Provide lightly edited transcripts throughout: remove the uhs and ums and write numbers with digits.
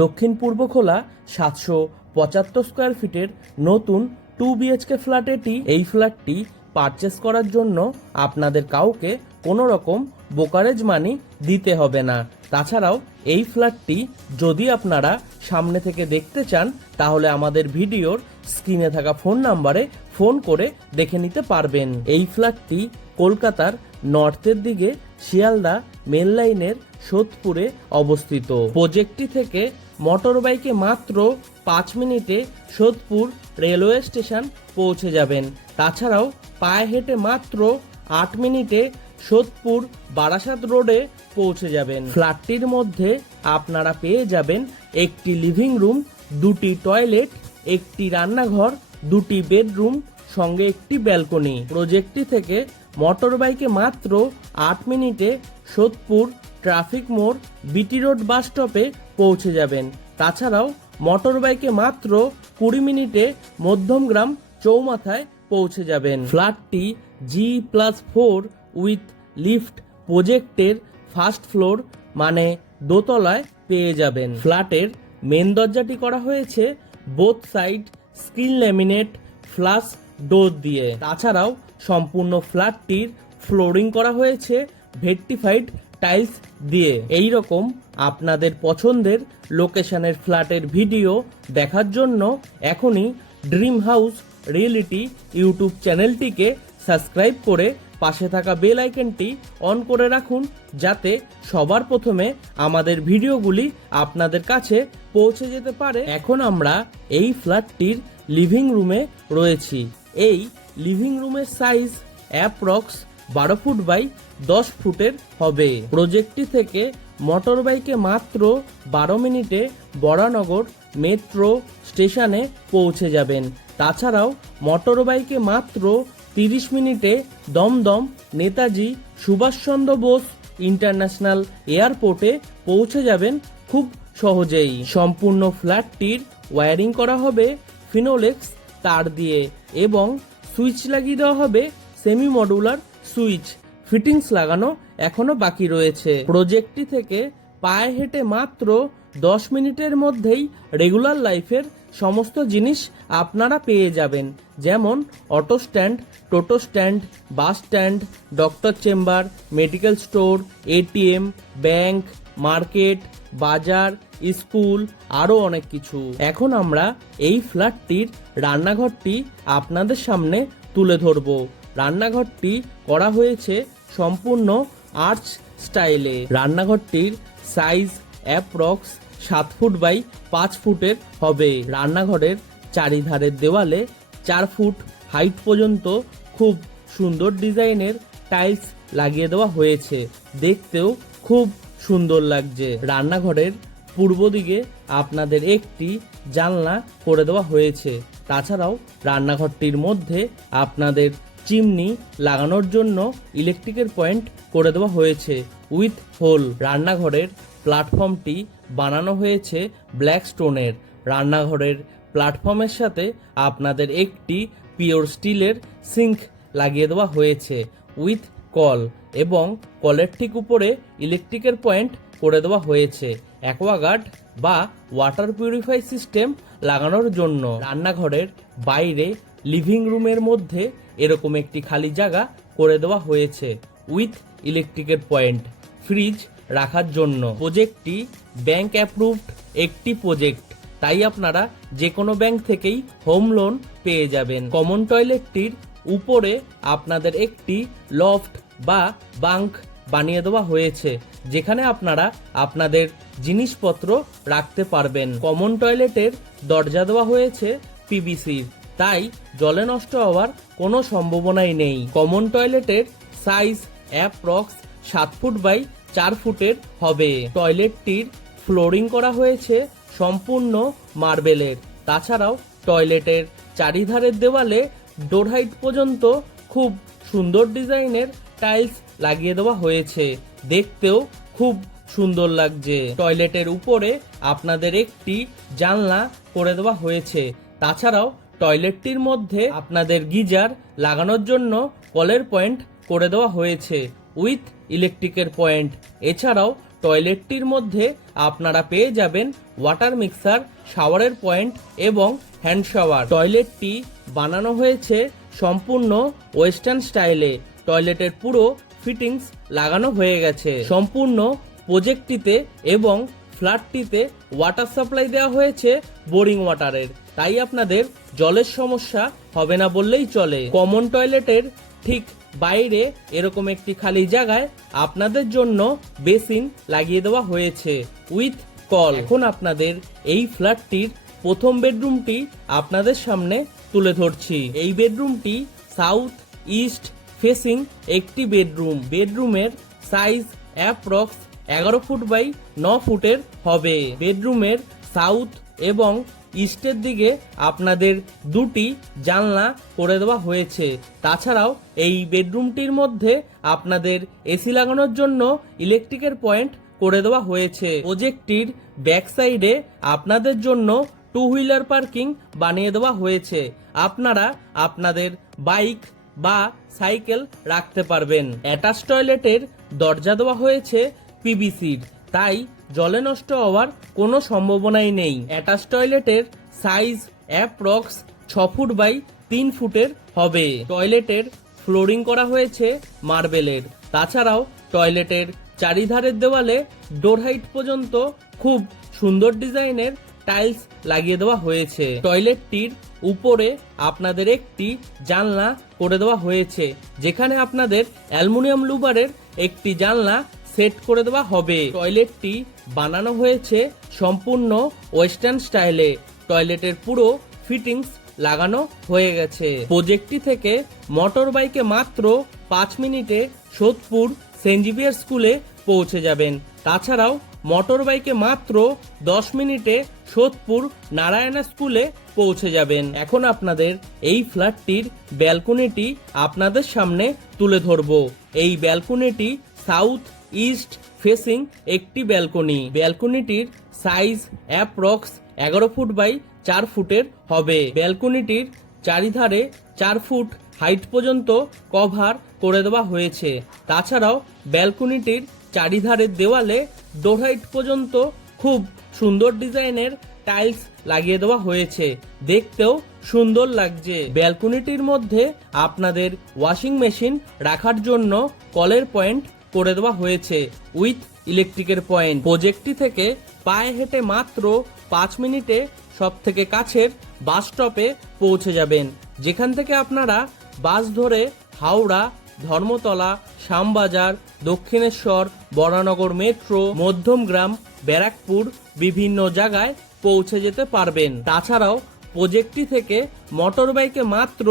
দক্ষিণ পূর্ব খোলা 775 স্কোয়ার ফিটের নতুন 2 BHK ফ্ল্যাট এটি। এই ফ্ল্যাটটি পারচেস করার জন্য আপনাদের কাউকে কোনো রকম ব্রোকারেজ মানি দিতে হবে না। তাছাড়াও এই ফ্ল্যাটটি যদি আপনারা সামনে থেকে দেখতে চান তাহলে আমাদের ভিডিওর স্ক্রিনে থাকা ফোন নাম্বারে ফোন করে দেখে নিতে পারবেন। এই ফ্ল্যাটটি কলকাতার নর্থের দিকে শিয়ালদা মেন লাইনের সোদপুরে অবস্থিত। প্রজেক্টটি থেকে মোটর বাইকে মাত্র 5 মিনিটে সোদপুর রেলওয়ে স্টেশন পৌঁছে যাবেন। তাছাড়াও পায়ে হেঁটে মাত্র 8 মিনিটে সোদপুর বারাসাত রোডে পৌঁছে যাবেন। ফ্ল্যাটটির মধ্যে আপনারা পেয়ে যাবেন একটি লিভিং রুম, 2টি টয়লেট, একটি রান্নাঘর, 2টি বেডরুম, সঙ্গে একটি ব্যালকনি। প্রজেক্টটি থেকে মোটর বাইকে মাত্র 8 মিনিটে সোদপুর ট্রাফিক মোড় বিটি রোড বাস স্টপে পৌঁছে যাবেন। তাছাড়াও মোটর বাইকে মাত্র 20 মিনিটে মধ্যমগ্রাম চৌমাথায় পৌঁছে যাবেন। ফ্ল্যাটটি G+4 উইথ লিফট প্রজেক্টের ফার্স্ট ফ্লোর মানে দোতলায় পেয়ে যাবেন। ফ্ল্যাটের মেন দরজাটি করা হয়েছে both side screen laminate flush door দিয়ে। তাছাড়াও সম্পূর্ণ ফ্ল্যাটটির ফ্লোরিং করা হয়েছে ভেট্টিফাইড টাইলস দিয়ে। এই রকম আপনাদের পছন্দের লোকেশনের ফ্ল্যাটের ভিডিও দেখার জন্য এখনই ড্রিম হাউস রিয়েলিটি ইউটিউব চ্যানেলটিকে সাবস্ক্রাইব করে পাশে থাকা বেল আইকনটি অন করে রাখুন, যাতে সবার প্রথমে আমাদের ভিডিওগুলি আপনাদের কাছে পৌঁছে যেতে পারে। এখন আমরা এই ফ্ল্যাটটির লিভিং রুমে রয়েছি। এই লিভিং রুমের সাইজ অ্যাপ্রক্স 12 ফুট বাই 10 ফুটের হবে। প্রজেক্টটি থেকে মোটর বাইকে মাত্র 12 মিনিটে বরানগর মেট্রো স্টেশনে পৌঁছে যাবেন। তাছাড়াও মোটর বাইকে মাত্র 30 মিনিটে দমদম নেতাজি সুভাষচন্দ্র বোস ইন্টারন্যাশনাল এয়ারপোর্টে পৌঁছে যাবেন খুব সহজেই। সম্পূর্ণ ফ্ল্যাটটির ওয়্যারিং করা হবে ফিনোলেক্স তার দিয়ে এবং সুইচ লাগিয়ে দেওয়া হবে সেমি মডুলার সুইচ। ফিটিংস লাগানো এখনো বাকি রয়েছে। প্রজেক্টটি থেকে পায়ে হেঁটে মাত্র 10 মিনিটের মধ্যেই রেগুলার লাইফের সমস্ত জিনিস আপনারা পেয়ে যাবেন, যেমন auto stand, toto stand, bus stand, doctor chamber, medical store, ATM, bank, market, বাজার, স্কুল, আরও অনেক কিছু। এখন আমরা এই ফ্ল্যাটটির রান্নাঘরটি আপনাদের সামনে তুলে ধরব। রান্নাঘরটি করা হয়েছে সম্পূর্ণ আর্চ স্টাইলে। রান্নাঘরটির সাইজ অ্যাপ্রক্স 7 ফুট বাই 5 ফুটের হবে। রান্নাঘরের চারিধারের দেওয়ালে 4 ফুট হাইট পর্যন্ত খুব সুন্দর ডিজাইনের টাইলস লাগিয়ে দেওয়া হয়েছে, দেখতেও খুব সুন্দর লাগছে। রান্নাঘরের পূর্ব দিকে আপনাদের একটি জানলা করে দেওয়া হয়েছে। তাছাড়াও রান্নাঘরটির মধ্যে আপনাদের চিমনি লাগানোর জন্য ইলেকট্রিকের পয়েন্ট করে দেওয়া হয়েছে উইথ হোল। রান্নাঘরের প্ল্যাটফর্মটি বানানো হয়েছে ব্ল্যাক স্টোনের। রান্নাঘরের প্ল্যাটফর্মের সাথে আপনাদের একটি পিওর স্টিলের সিঙ্ক লাগিয়ে দেওয়া হয়েছে উইথ কল, এবং কলের ঠিক উপরে ইলেকট্রিকের পয়েন্ট করে দেওয়া হয়েছে অ্যাকোয়াগার্ড বা ওয়াটার পিউরিফাই সিস্টেম লাগানোর জন্য। রান্নাঘরের বাইরে লিভিং রুমের মধ্যে এরকম একটি খালি জায়গা করে দেওয়া হয়েছে উইথ ইলেকট্রিকের পয়েন্ট ফ্রিজ রাখার জন্য। প্রজেক্টটি ব্যাংক অ্যাপ্রুভড একটি প্রজেক্ট, তাই আপনারা যে কোনো ব্যাংক থেকেই হোম লোন পেয়ে যাবেন। কমন টয়লেটটির উপরে আপনাদের একটি লফট বা বাঙ্ক বানিয়ে দেওয়া হয়েছে, যেখানে আপনারা আপনাদের জিনিসপত্র রাখতে পারবেন। কমন টয়লেটের দরজা দেওয়া হয়েছে পিভিসির, তাই জলে নষ্ট হওয়ার কোনো সম্ভাবনাই নেই। কমন টয়লেটের সাইজ অ্যাপ্রক্স 7 ফুট বাই 4 ফুটের হবে। টয়লেটটির ফ্লোরিং করা হয়েছে সম্পূর্ণ মার্বেলের। তাছাড়াও টয়লেটের চারিধারের দেওয়ালে ডোর হাইট পর্যন্ত খুব সুন্দর ডিজাইনের টাইলস লাগিয়ে দেওয়া হয়েছে, দেখতেও খুব সুন্দর লাগছে। টয়লেটের উপরে আপনাদের একটি জানলা করে দেওয়া হয়েছে। তাছাড়াও টয়লেটটির মধ্যে আপনাদের গিজার লাগানোর জন্য কলের পয়েন্ট করে দেওয়া হয়েছে উইথ ইলেকট্রিকের পয়েন্ট। এছাড়াও টয়লেটটির মধ্যে আপনারা পেয়ে যাবেন ওয়াটার মিক্সার, শাওয়ারের পয়েন্ট এবং হ্যান্ড শাওয়ার। টয়লেটটি বানানো হয়েছে সম্পূর্ণ ওয়েস্টার্ন স্টাইলে। টয়লেটের পুরো ফিটিংস লাগানো হয়ে গেছে। সম্পূর্ণ প্রজেক্টটিতে এবং ফ্ল্যাটটিতে ওয়াটার সাপ্লাই দেওয়া হয়েছে বোরিং ওয়াটারের, তাই আপনাদের জলের সমস্যা হবে না বললেই চলে। কমন টয়লেটের ঠিক বাইরে এরকম একটি খালি জায়গায় আপনাদের জন্য বেসিন লাগিয়ে দেওয়া হয়েছে উইথ কল। এখন আপনাদের এই ফ্ল্যাটটির প্রথম বেডরুমটি আপনাদের সামনে তুলে ধরছি। এই বেডরুমটি সাউথ ইস্ট ফেসিং একটি বেডরুম। বেডরুমের সাইজ অ্যাপ্রক্স 11 ফুট বাই 9 ফুটের হবে। বেডরুমের সাউথ এবং ইস্টের দিকে আপনাদের দুটি জানলা করে দেওয়া হয়েছে। তাছাড়াও এই বেডরুমটির মধ্যে আপনাদের এসি লাগানোর জন্য ইলেকট্রিকের পয়েন্ট করে দেওয়া হয়েছে। প্রজেক্টটির ব্যাক সাইডে আপনাদের জন্য 2 হুইলার পার্কিং বানিয়ে দেওয়া হয়েছে। আপনারা আপনাদের বাইক বা সাইকেল রাখতে পারবেন। অ্যাটাচ টয়লেটের দরজা দেওয়া হয়েছে পিভিসির, তাই জলে নষ্ট হওয়ার কোনো সম্ভাবনাই নেই। অ্যাটাচ টয়লেটের সাইজ অ্যাপ্রক্স 6 ফুট বাই 3 ফুটের হবে। টয়লেটের ফ্লোরিং করা হয়েছে মার্বেলের। তাছাড়াও টয়লেটের চারিধারের দেওয়ালে ডোর হাইট পর্যন্ত খুব সুন্দর ডিজাইনের টাইলস লাগিয়ে দেওয়া হয়েছে। টয়লেটটির উপরে আপনাদের একটি জানলা করে দেওয়া হয়েছে, যেখানে আপনাদের অ্যালুমিনিয়াম লুবারের একটি জানলা সেট করে দেওয়া হবে। টয়লেটটি বানানো হয়েছে সম্পূর্ণ ওয়েস্টার্ন স্টাইলে। টয়লেটের পুরো ফিটিংস লাগানো হয়ে গেছে। প্রজেক্টটি থেকে মোটর বাইকে মাত্র 5 মিনিটে সোদপুর সেন্ট জেভিয়ার স্কুলে পৌঁছে যাবেন। তাছাড়াও মোটর বাইকে মাত্র 10 মিনিটে সোদপুর নারায়ণা স্কুলে পৌঁছে যাবেন। এখন আপনাদের এই ফ্ল্যাটটির ব্যালকনিটি আপনাদের সামনে তুলে ধরবো। এই ব্যালকনিটি সাউথ ইস্ট ফেসিং একটি ব্যালকনি। ব্যালকনিটির সাইজ অ্যাপ্রক্স 11 ফুট বাই 4 ফুটের হবে। ব্যালকনিটির চারিধারে 4 ফুট হাইট পর্যন্ত কভার করে দেওয়া হয়েছে। তাছাড়াও ব্যালকনিটির চারিধারের দেওয়ালে ডোর হাইট পর্যন্ত খুব সুন্দর ডিজাইনের টাইলস লাগিয়ে দেওয়া হয়েছে, দেখতেও সুন্দর লাগছে। ব্যালকনিটির মধ্যে আপনাদের ওয়াশিং মেশিন রাখার জন্য কলের পয়েন্ট করে দেওয়া হয়েছে উইথ ইলেকট্রিকের পয়েন্ট। প্রজেক্টটি থেকে পায়ে হেঁটে মাত্র 5 মিনিটে সব থেকে কাছের বাস স্টপে পৌঁছে যাবেন, যেখান থেকে আপনারা বাস ধরে হাওড়া, ধর্মতলা, শ্যামবাজার, দক্ষিণেশ্বর, বরানগর মেট্রো, মধ্যমগ্রাম, ব্যারাকপুর বিভিন্ন জায়গায় পৌঁছে যেতে পারবেন। তাছাড়াও প্রজেক্টটি থেকে মোটর বাইকে মাত্র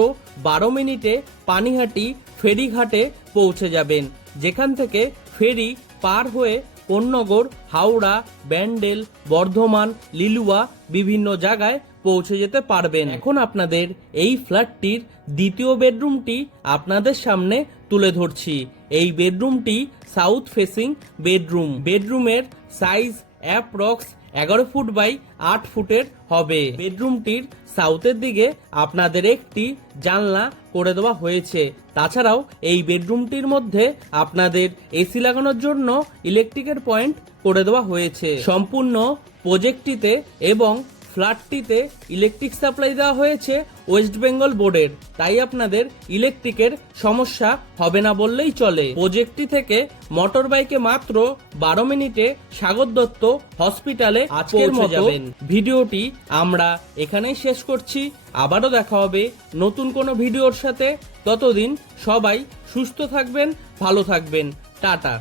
12 মিনিটে পানিহাটি ফেরিঘাটে পৌঁছে যাবেন, যেখান থেকে ফেরি পার হয়ে কোন্নগর, হাওড়া, ব্যান্ডেল, বর্ধমান, লিলুয়া বিভিন্ন জায়গায় পৌঁছে যেতে পারবেন। এখন আপনাদের এই ফ্ল্যাটটির দ্বিতীয় বেডরুমটি আপনাদের সামনে তুলে ধরছি। এই বেডরুমটি সাউথ ফেসিং বেডরুম। বেডরুমের সাইজ অ্যাপ্রক্স 11 ফুট বাই 8 ফুটের হবে। বেডরুমটির সাউথের দিকে আপনাদের একটি জানলা করে দেওয়া হয়েছে। তাছাড়াও এই বেডরুমটির মধ্যে আপনাদের এসি লাগানোর জন্য ইলেকট্রিকের পয়েন্ট করে দেওয়া হয়েছে। সম্পূর্ণ প্রজেক্টটিতে এবং ফ্ল্যাটটিতে ইলেকট্রিক সাপ্লাই দেওয়া হয়েছে ওয়েস্ট বেঙ্গল বোর্ডের, তাই আপনাদের ইলেকট্রিকের সমস্যা হবে না বললেই চলে। প্রজেক্টটি থেকে মোটর বাইকে মাত্র 12 মিনিটে সাগর দত্ত হসপিটালে আজকের মতো ভিডিওটি আমরা এখানেই শেষ করছি। আবারও দেখা হবে নতুন কোনো ভিডিওর সাথে। ততদিন সবাই সুস্থ থাকবেন, ভালো থাকবেন। টাটা।